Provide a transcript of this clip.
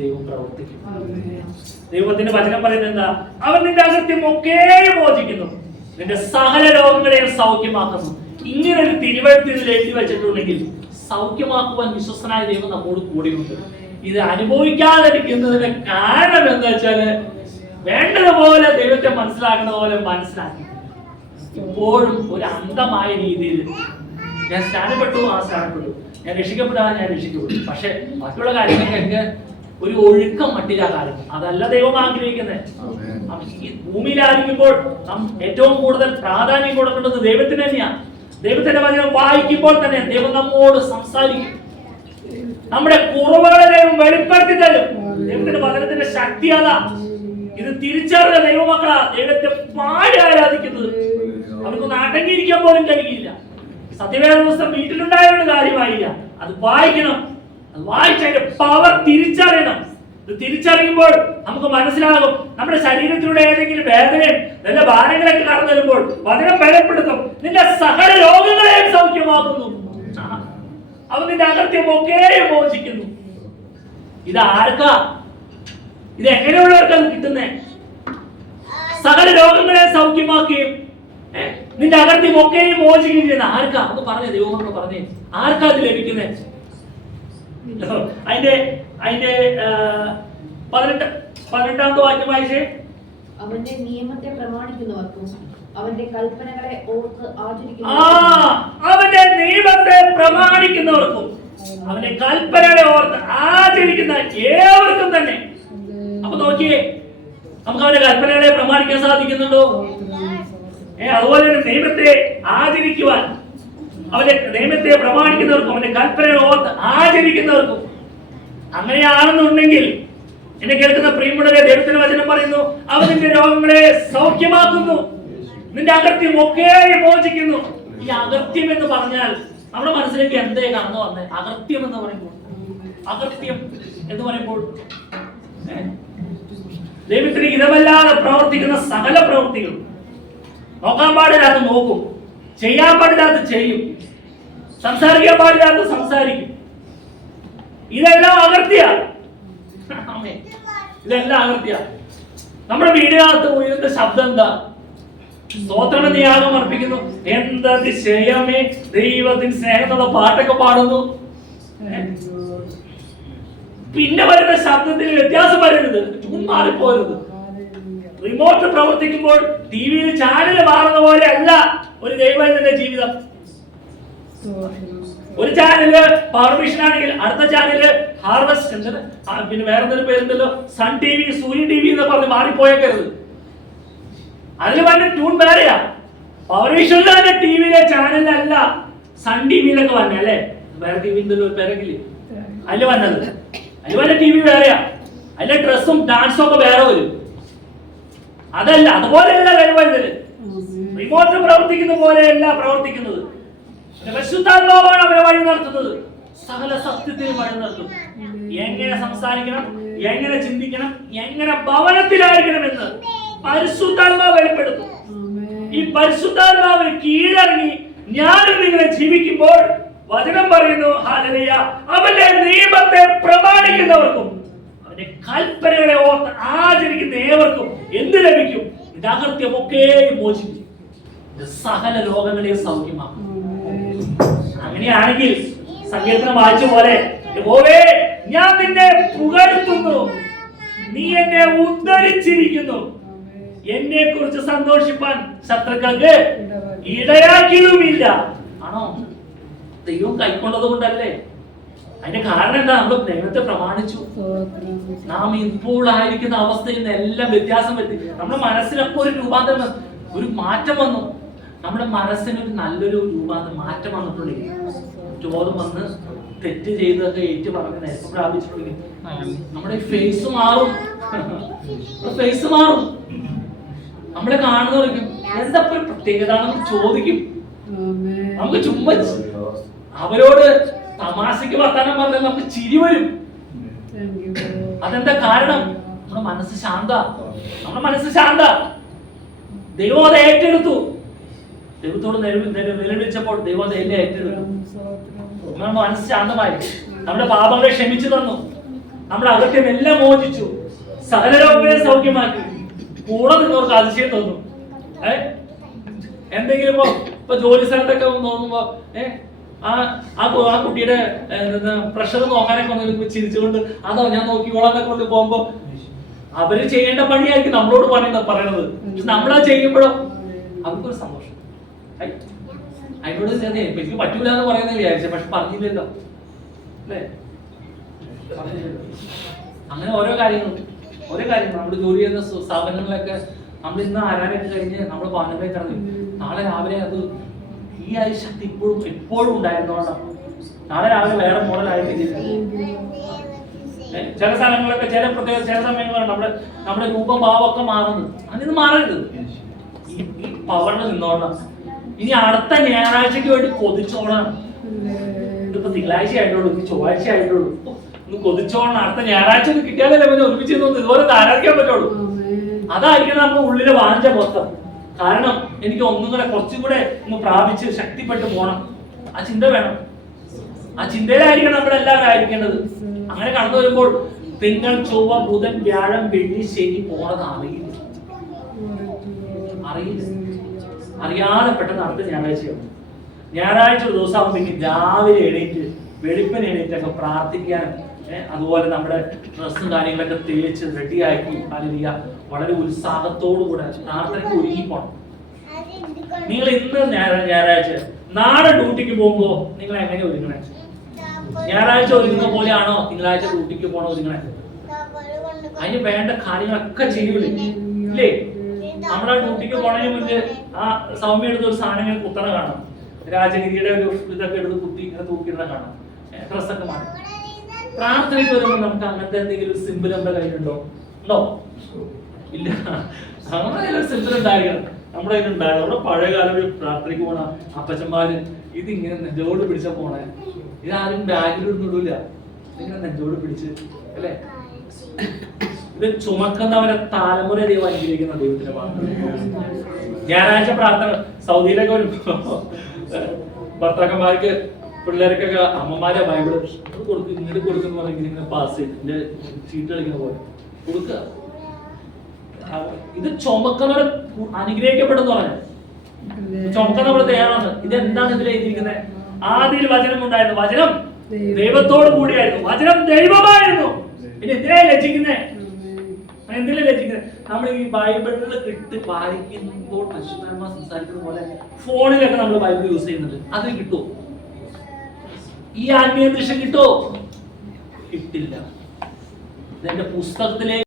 ദൈവം പ്രവർത്തിക്കും. ദൈവത്തിന്റെ വചനം പറയുന്നത് എന്താ? അവൻ നിന്റെ അകൃത്യം ഒക്കെ മോചിക്കുന്നു. നിന്റെ സകല രോഗങ്ങളെയും സൗഖ്യമാക്കുന്നു. ഇങ്ങനെ ഒരു തിരുവഴുത്തിൽ എഴുതി വെച്ചിട്ടുണ്ടെങ്കിൽ സൗഖ്യമാക്കുവാൻ വിശ്വസ്തനായ ദൈവം നമ്മോട് കൂടിയുണ്ട്. ഇത് അനുഭവിക്കാതിരിക്കുന്നതിന് കാരണം എന്താ വെച്ചാൽ വേണ്ടതുപോലെ ദൈവത്തെ മനസ്സിലാക്കുന്ന പോലെ മനസ്സിലാക്കി. ഇപ്പോഴും ഒരു അന്ധമായ രീതിയിൽ ഞാൻ സ്നാനപ്പെട്ടു ആ സ്നാനപ്പെട്ടു. ഞാൻ രക്ഷിക്കപ്പെടാൻ ഞാൻ രക്ഷിക്കപ്പെട്ടു. പക്ഷെ മറ്റുള്ള കാര്യങ്ങൾക്കൊക്കെ ഒരു ഒഴുക്കം മട്ടിലാ കാലം അതല്ല ദൈവം ആഗ്രഹിക്കുന്നത്. ഈ ഭൂമിയിലായിരിക്കുമ്പോൾ നാം ഏറ്റവും കൂടുതൽ പ്രാധാന്യം കൊടുക്കേണ്ടത് ദൈവത്തിന് തന്നെയാണ്. ദൈവത്തിന്റെ വചനം വായിക്കുമ്പോൾ തന്നെ ദൈവം നമ്മോട് സംസാരിക്കും. നമ്മുടെ കുറവുകളെ ദൈവം വെളിപ്പെടുത്തി തരും. ദൈവത്തിന്റെ വചനത്തിന്റെ ശക്തി അതാ. ഇത് തിരിച്ചറിഞ്ഞ ദൈവമക്കളാ ദൈവത്തെ പാടി ആരാധിക്കുന്നത്. അവർക്കൊന്ന് അടങ്ങിയിരിക്കാൻ പോലും കഴിയില്ല. സത്യവേദ ദിവസം വീട്ടിലുണ്ടായ കാര്യമായില്ല. അത് വായിക്കണം. അത് വായിച്ച് അതിന്റെ പവർ തിരിച്ചറിയണം. ഇത് തിരിച്ചറിയുമ്പോൾ നമുക്ക് മനസ്സിലാകും. നമ്മുടെ ശരീരത്തിലൂടെ ഏതെങ്കിലും വേദനയും നല്ല ഭാരങ്ങളൊക്കെ കടന്നു വരുമ്പോൾ വചനം ബലപ്പെടുത്തും. നിന്റെ സകല രോഗങ്ങളെയും സൗഖ്യമാക്കുന്നു. അവൻ നിന്റെ അകർത്യമൊക്കെ മോചിക്കുന്നു. ഇത് ആർക്കാ? ഇത് എങ്ങനെയുള്ളവർക്കാണ് കിട്ടുന്നേ? സകല രോഗങ്ങളെ സൗഖ്യമാക്കുകയും നിന്റെ അകർത്യം ഒക്കെയും മോചിക്കുകയും ചെയ്യുന്ന ആർക്കാ? ഒന്ന് പറഞ്ഞേ ദൈവം പറഞ്ഞേ. ആർക്കാ ഇത് ലഭിക്കുന്നേ? അതിന്റെ അതിന്റെ പതിനെട്ട് പതിനെട്ടാമത്തെ വാക്യം വായിച്ചേ. അവന്റെ നിയമത്തെ പ്രമാണിക്കുന്നവർക്കും അവന്റെ കൽപ്പനകളെ ഓർത്ത് ആ അവന്റെ നിയമത്തെ പ്രമാണിക്കുന്നവർക്കും അവന്റെ കൽപ്പനകളെ ഓർത്ത് ആചരിക്കുന്ന ഏവർക്കും തന്നെ. അപ്പൊ നോക്കിയേ നമുക്ക് അവന്റെ കൽപ്പനകളെ പ്രമാണിക്കാൻ സാധിക്കുന്നുണ്ടോ? ഏ അതുപോലെ തന്നെ നിയമത്തെ ആചരിക്കുവാൻ അവന്റെ നിയമത്തെ പ്രമാണിക്കുന്നവർക്കും അവന്റെ കൽപ്പന ഓർത്ത് ആചരിക്കുന്നവർക്കും അങ്ങനെയാണെന്നുണ്ടെങ്കിൽ എന്നെ കേൾക്കുന്ന പ്രിയമുള്ളവരെ ദൈവത്തിന് വചനം പറയുന്നു അവൻ നിന്റെ രോഗങ്ങളെ സൗഖ്യമാക്കുന്നു. നിന്റെ അകർത്യം ഒക്കെ മോചിക്കുന്നു. ഈ അകർത്യം എന്ന് പറഞ്ഞാൽ നമ്മുടെ മനസ്സിലേക്ക് എന്തേ കടന്നു വന്നേ? അകർത്യം എന്ന് പറയുമ്പോൾ അകർത്യം എന്ന് പറയുമ്പോൾ? ദൈവത്തിന് ഇതമല്ലാതെ പ്രവർത്തിക്കുന്ന സകല പ്രവൃത്തികളും നോക്കാൻ പാടില്ലാത്ത നോക്കും ചെയ്യാൻ പാടില്ലാത്ത ചെയ്യും. സംസാരിക്കാൻ പാടില്ലാത്ത സംസാരിക്കും. ഇതെല്ലാം അകർത്തിയ ഇതെല്ലാം അകർത്തിയ നമ്മുടെ വീടിനകത്ത് ഉയർന്ന ശബ്ദം എന്താ? സ്തോത്രം യാഗം അർപ്പിക്കുന്നു. എന്തതിശയമേ ദൈവത്തിന് സ്നേഹത്തുള്ള പാട്ടൊക്കെ പാടുന്നു. പിന്നെ വരുന്ന ശബ്ദത്തിന് വ്യത്യാസം വരരുത്. ട്യൂൺ മാറിപ്പോരുത് റിമോട്ട് പ്രവർത്തിക്കുമ്പോൾ ടി വിയിൽ ചാനൽ മാറുന്ന പോലെ അല്ല ഒരു ദൈവത്തിന്റെ ജീവിതം. ഒരു ചാനൽ പെർമിഷൻ ആണെങ്കിൽ അടുത്ത ചാനൽ ഹാർവെസ്റ്റ് എന്താണ് ആ, പിന്നെ വേറെ എന്തൊരു പേരുണ്ടല്ലോ? Sun T V Surya T V എന്ന് പറഞ്ഞ് മാറിപ്പോയേക്കരുത്. അതിൽ വന്ന ട്യൂൺ വേറെയാ. പവർവിഷനിൽ തന്നെ ടി വിയിലെ ചാനലല്ല സൺ ടി വിയിലൊക്കെ വന്നെ അല്ലേ? വേറെ ടി വി ഒരു പേരെങ്കിൽ. അതിൽ വന്നത്. അതിൽ വന്ന ടി വി വേറെയാ. അതിലെ ഡ്രസ്സും ഡാൻസും ഒക്കെ വേറെ വരും. അതല്ല അതുപോലെയല്ല കഴിവരുന്നത് റിമോട്ട് പ്രവർത്തിക്കുന്ന പോലെയല്ല പ്രവർത്തിക്കുന്നത്. പരിശുദ്ധാത്മാവാണ് അവരെ വഴി നടത്തുന്നത്. സകല സത്യത്തിന് വഴി നടത്തും. എങ്ങനെ സംസാരിക്കണം? എങ്ങനെ ചിന്തിക്കണം? എങ്ങനെ ഭവനത്തിലായിരിക്കണം എന്ന് പരിശുദ്ധാത്മാവ് വെളിപ്പെടുത്തും. ഈ പരിശുദ്ധാത്മാവിന് കീഴടങ്ങി ഞാനും നിങ്ങളെ ജീവിക്കുമ്പോൾ വചനം പറയുന്നു ഹാലലിയ. അവന്റെ നിയമത്തെ പ്രമാണിക്കുന്നവർക്കും അവന്റെ കൽപ്പനകളെ ഓർത്ത് ആചരിക്കുന്ന ഏവർക്കും എന്ത് ലഭിക്കും? ഇത് മോചിപ്പിക്കും മോചിക്കും. സകല ലോകങ്ങളെയും സൗഖ്യമാക്കും. അങ്ങനെയാണെങ്കിൽ സങ്കീർത്തനം വായിച്ച പോലെ ഞാൻ നിന്നെ പുകഴ്ത്തുന്നു. നീ എന്നെ ഉദ്ധരിച്ചിരിക്കുന്നു. എന്നെ കുറിച്ച് സന്തോഷിപ്പാൻ ശത്രുക്കൾക്ക് ഇടയാക്കിയതുമില്ല ആണോ? ദൈവം കൈക്കൊണ്ടത് കൊണ്ടല്ലേ അതിന്റെ കാരണം എന്താ? നമ്മൾ ദൈവത്തെ പ്രമാണിച്ചു. നാം ഇപ്പോൾ ആയിരിക്കുന്ന അവസ്ഥയിൽ നിന്ന് എല്ലാം വ്യത്യാസം വരുത്തി. നമ്മുടെ മനസ്സിലൊക്കെ ഒരു രൂപാന്തരം ഒരു മാറ്റം വന്നു. നമ്മുടെ മനസ്സിന് ഒരു നല്ലൊരു രൂപാന്തരം മാറ്റം വന്നിട്ടുണ്ടെങ്കിൽ ചോദം വന്ന് തെറ്റ് ചെയ്തൊക്കെ ഏറ്റു പറഞ്ഞ് നേരം പ്രാപിച്ചിട്ടുണ്ടെങ്കിൽ നമ്മുടെ ഫേസ് മാറും. ഫേസ് മാറും. നമ്മളെ കാണുന്നവർക്കും എന്താ ഇപ്പൊ ഒരു പ്രത്യേകത ചോദിക്കും. നമുക്ക് ചുമ്മാ അവരോട് തമാശക്ക് വർത്താനം പറഞ്ഞാൽ നമുക്ക് ചിരി വരും. അതെന്താ കാരണം? നമ്മുടെ മനസ്സ് ശാന്ത. നമ്മുടെ മനസ്സ് ശാന്ത. ദൈവം അത് ഏറ്റെടുത്തു. ദൈവത്തോട് നിലവി- നില- നിലവിളിച്ചപ്പോൾ ദൈവം അത് എന്നെ നമ്മുടെ മനസ്സ് ശാന്തമായി. നമ്മുടെ പാപങ്ങളെ ക്ഷമിച്ചു തന്നു. നമ്മുടെ അകത്യം എല്ലാം മോചിച്ചു. സകല രോഗങ്ങളെ സൗഖ്യമാക്കി. കൂടെ നിന്നവർക്ക് അതിശയം തോന്നും. ഏ? എന്തെങ്കിലും ഇപ്പൊ ഇപ്പൊ ജോലി സ്ഥലത്തൊക്കെ തോന്നുമ്പോ ഏ? ആ ആ ആ കുട്ടിയുടെ പ്രഷർ നോക്കാനൊക്കെ വന്നു ചിരിച്ചുകൊണ്ട് അതോ ഞാൻ നോക്കിക്കോളാന്നൊക്കെ കൊണ്ട് പോകുമ്പോ അവർ ചെയ്യേണ്ട പണിയായിരിക്കും നമ്മളോട് പറയുന്നത് പറയണത്. പക്ഷെ നമ്മളാ ചെയ്യുമ്പോഴോ? അവർക്കൊരു സന്തോഷം. അതിനോട് എനിക്ക് പറ്റൂല എന്ന് പറയുന്നത് വിചാരിച്ചു പക്ഷെ പറഞ്ഞില്ലല്ലോ. അല്ലേ. അങ്ങനെ ഓരോ കാര്യങ്ങളും. ഓരോ കാര്യങ്ങൾ നമ്മൾ ജോലി ചെയ്യുന്ന സ്ഥാ- സ്ഥാപനങ്ങളിലൊക്കെ നമ്മൾ ഇന്ന് ആരാനൊക്കെ കഴിഞ്ഞ് നമ്മൾ പാനലേക്ക് ഇറങ്ങി നാളെ രാവിലെ അത് ഈ ആ ശക്തി ഇപ്പോഴും ഇപ്പോഴും ഉണ്ടായിരുന്നോണ്ടാണ് നാളെ രാവിലെ വേറെ മോഡൽ ഏ, ചില സ്ഥലങ്ങളിലൊക്കെ ചില പ്രത്യേക ചില സമയങ്ങളാണ് നമ്മുടെ നമ്മുടെ രൂപഭാവമൊക്കെ മാറുന്നത്. അതിന് മാറരുത്. ഈ പവറിൽ നിന്നോളണം ഇനി അടുത്ത ഞായറാഴ്ചക്ക് വേണ്ടി കൊതിച്ചോളാണ് ഇതിപ്പോ തിങ്കളാഴ്ച ആയിട്ടുള്ളൂ ഇനി ചൊവ്വാഴ്ച ആയിട്ടുള്ളൂ. ഒന്ന് കൊതിച്ചോളണം. അടുത്ത ഞായറാഴ്ച ഒന്ന് കിട്ടിയാലല്ലേ പിന്നെ ഒരുമിച്ച് നിന്ന് ഇതുപോലെ ആരാധിക്കാൻ പറ്റുള്ളൂ. അതായിരിക്കണം നമ്മുടെ ഉള്ളിലെ വാഞ്ച മൊത്തം. കാരണം എനിക്ക് ഒന്നും കൂടെ കുറച്ചും കൂടെ ഒന്ന് പ്രാപിച്ച് ശക്തിപ്പെട്ട് പോണം. ആ ചിന്ത വേണം. ആ ചിന്തയിലായിരിക്കണം നമ്മളെല്ലാവരും ആയിരിക്കേണ്ടത്. അങ്ങനെ കടന്നു വരുമ്പോൾ തിങ്കൾ ചൊവ്വ ബുധൻ വ്യാഴം വെള്ളി ശനി പോണത് അറിയില്ല. അറിയില്ല. അറിയാതെ പെട്ടെന്ന് അടുത്ത ഞായറാഴ്ചയാണ് ഞായറാഴ്ച ഒരു ദിവസം ആകുമ്പോൾ രാവിലെ എണീറ്റ് വെളുപ്പിന് എണീറ്റൊക്കെ പ്രാർത്ഥിക്കാൻ അതുപോലെ നമ്മുടെ ഡ്രസ്സും കാര്യങ്ങളൊക്കെ തേച്ച് റെഡിയാക്കി അലിയ വളരെ ഉത്സാഹത്തോടു കൂടെ പ്രാർത്ഥനയ്ക്ക് ഒരുങ്ങി പോണം. നിങ്ങൾ ഇന്ന് ഞായറാ- ഞായറാഴ്ച നാളെ ഡ്യൂട്ടിക്ക് പോകുമ്പോൾ നിങ്ങൾ എങ്ങനെ ഒരുങ്ങണേ? ഞായറാഴ്ച ഒരുങ്ങുന്ന പോലെയാണോ തിങ്കളാഴ്ച ഡ്യൂട്ടിക്ക് പോണോ ഒരുങ്ങണേ? അതിന് വേണ്ട കാര്യങ്ങളൊക്കെ ചെയ്യൂലേ? ഇല്ലേ? നമ്മുടെ ഡ്യൂട്ടിക്ക് പോണതിന് മുന്നേ ആ സൗമ്യ എടുത്ത ഒരു സാധനം ഇങ്ങനെ കുത്തണ കാണാം. രാജഗിരിയുടെ ഒരു ഇതൊക്കെ എടുത്ത് കുത്തി ഇങ്ങനെ തൂക്കിയിടണ കാണാം. ഡ്രസ്സൊക്കെ മാറി. പ്രാർത്ഥനയ്ക്ക് വരുമ്പോൾ നമുക്ക് അങ്ങനത്തെ എന്തെങ്കിലും സിമ്പിൾ നമ്മുടെ കയ്യിലുണ്ടോ? ഉണ്ടോ? ഇല്ല. നമ്മുടെ കയ്യിൽ സിമ്പിൾ ഉണ്ടായിരിക്കണം. നമ്മുടെ കയ്യിൽ ഉണ്ടായിരുന്നു. നമ്മുടെ പഴയ കാലം ഒരു പ്രാർത്ഥനയ്ക്ക് പോണ അപ്പച്ചന്മാര് ഇതിങ്ങനെ നെഞ്ചോട് പിടിച്ച പോണേ. ഇതാരും ബാഗിലൊന്നും ഇടൂല. ഇങ്ങനെ നെഞ്ചോട് പിടിച്ച് അല്ലേ? ഇത് ചുമക്കുന്നവരെ തലമുറ ദൈവം അനുഗ്രഹിക്കുന്ന ദൈവത്തിന്റെ ഭാഗം ഞായറാഴ്ച പ്രാർത്ഥന സൗദിയിലൊക്കെ ഒരു ഭർത്താക്കന്മാർക്ക് പിള്ളേർക്കൊക്കെ അമ്മമാരെ ബൈബിൾ കൊടുക്കും ഇങ്ങോട്ട് കൊടുക്കുന്ന പറഞ്ഞ ഇങ്ങനെ ഇങ്ങനെ പാസ് ചെയ്ത് ചീട്ട് കളിക്കുന്ന പോലെ. കൊടുക്കുക ഇത് ചുമക്കുന്നവരെ അനുഗ്രഹിക്കപ്പെടുന്നു പറഞ്ഞു. ചുമക്കുന്നവർ തയ്യാറാണ്. ഇത് എന്താണ് ഇതിൽ എഴുതിയിരിക്കുന്നത് ആദ്യം വചനം ഉണ്ടായിരുന്നു. വചനം ദൈവത്തോട് കൂടിയായിരുന്നു. വചനം ദൈവമായിരുന്നു. പിന്നെ എന്തിനാ ലജ്ജിക്കുന്നേ? രചിക്കുന്നത് നമ്മൾ ഈ ബൈബിളിൽ കിട്ടി വായിക്കുമ്പോൾ പരിശുദ്ധന്മാർ സംസാരിക്കുന്ന പോലെ ഫോണിലൊക്കെ നമ്മൾ ബൈബിൾ യൂസ് ചെയ്യുന്നുണ്ട്. അത് കിട്ടുമോ ഈ ആത്മീയ ദൃശ്യം കിട്ടുമോ കിട്ടില്ല. എന്റെ പുസ്തകത്തിലെ